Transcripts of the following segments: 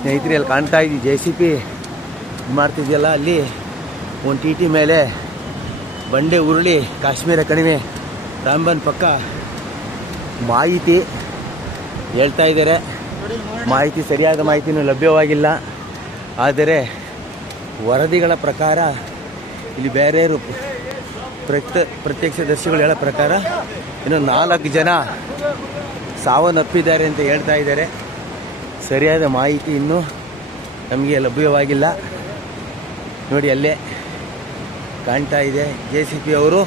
ಸ್ನೇಹಿತರೆ, ಅಲ್ಲಿ ಕಾಣ್ತಾ ಇದ್ದೀವಿ JCB ಮಾಡ್ತಿದ್ಯಲ್ಲ, ಅಲ್ಲಿ ಒಂದು TT ಮೇಲೆ ಬಂಡೆ ಉರುಳಿ ಕಾಶ್ಮೀರ ಕಣಿವೆ ರಾಂಬನ್ ಪಕ್ಕ ಮಾಹಿತಿ ಹೇಳ್ತಾ ಇದ್ದಾರೆ. ಮಾಹಿತಿ ಸರಿಯಾದ ಮಾಹಿತಿನೂ ಲಭ್ಯವಾಗಿಲ್ಲ. ಆದರೆ ವರದಿಗಳ ಪ್ರಕಾರ ಇಲ್ಲಿ ಬೇರೆಯವರು ಪ್ರತ್ಯಕ್ಷದರ್ಶಿಗಳು ಹೇಳೋ ಪ್ರಕಾರ ಇನ್ನು 4 ಜನ ಸಾವನ್ನಪ್ಪಿದ್ದಾರೆ ಅಂತ ಹೇಳ್ತಾ ಇದ್ದಾರೆ. ಸರಿಯಾದ ಮಾಹಿತಿ ಇನ್ನೂ ನಮಗೆ ಲಭ್ಯವಾಗಿಲ್ಲ. ನೋಡಿ, ಅಲ್ಲೇ ಕಾಣ್ತಾ ಇದೆ JCB ಅವರು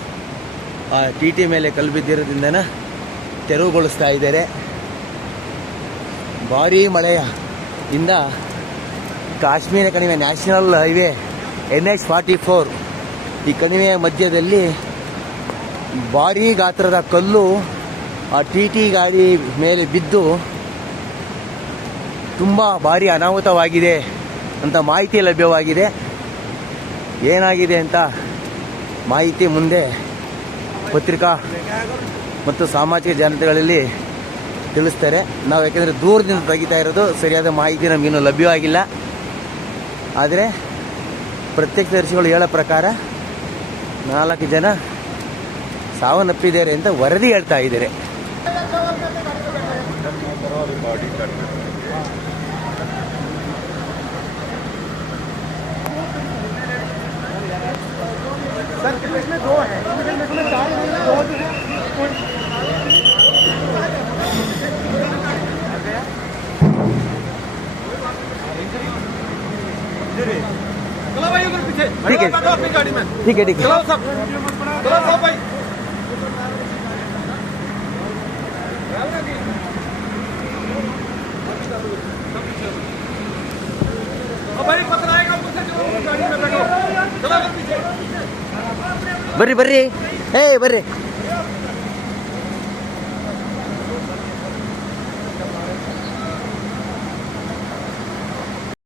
ಆ TT ಮೇಲೆ ಕಲ್ಲು ಬಿದ್ದಿರೋದ್ರಿಂದ ತೆರವುಗೊಳಿಸ್ತಾ ಇದ್ದಾರೆ. ಭಾರೀ ಮಳೆಯಿಂದ ಕಾಶ್ಮೀರ ಕಣಿವೆ ನ್ಯಾಷನಲ್ ಹೈವೇ NH-44 ಈ ಕಣಿವೆಯ ಮಧ್ಯದಲ್ಲಿ ಭಾರೀ ಗಾತ್ರದ ಕಲ್ಲು ಆ TT ಗಾಡಿ ಮೇಲೆ ಬಿದ್ದು ತುಂಬ ಭಾರಿ ಅನಾಹುತವಾಗಿದೆ ಅಂತ ಮಾಹಿತಿ ಲಭ್ಯವಾಗಿದೆ. ಏನಾಗಿದೆ ಅಂತ ಮಾಹಿತಿ ಮುಂದೆ ಪತ್ರಿಕಾ ಮತ್ತು ಸಾಮಾಜಿಕ ಜಾಲತಾಣಗಳಲ್ಲಿ ತಿಳಿಸ್ತಾರೆ. ನಾವು ಯಾಕೆಂದರೆ ದೂರದಿಂದ ತೆಗಿತಾ ಇರೋದು, ಸರಿಯಾದ ಮಾಹಿತಿ ನಮಗಿನ್ನೂ ಲಭ್ಯವಾಗಿಲ್ಲ. ಆದರೆ ಪ್ರತ್ಯಕ್ಷದರ್ಶಿಗಳು ಹೇಳೋ ಪ್ರಕಾರ 4 ಜನ ಸಾವನ್ನಪ್ಪಿದ್ದಾರೆ ಅಂತ ವರದಿ ಹೇಳ್ತಾ ಇದ್ದಾರೆ. इसमें 2 है, 4 ठीक है, ठीक है, ठीक है. चलो सब भाई. भाई पत्र आएगा गाड़ी में बैठो. चलो ಬರ್ರಿ, ಬರ್ರಿ, ಬರ್ರಿ.